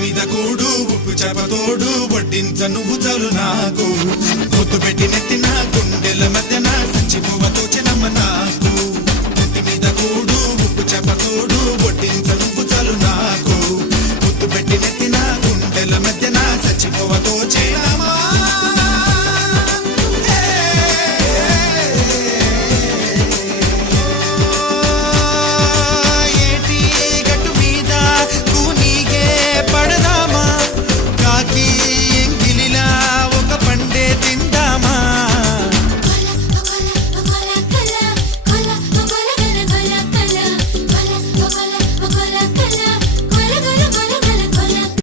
మీద కూడు ఉప్పు చేపతోడు వడ్డించ నువ్వు చాలు నాకు ముద్దు పెట్టి నెత్తిన గుండెల మధ్యన సంచి పువ్వతో చిన్నమ్మ నాకు ఇంటి మీద కూడు ఉప్పు చేపతోడు వడ్డించ నువ్వు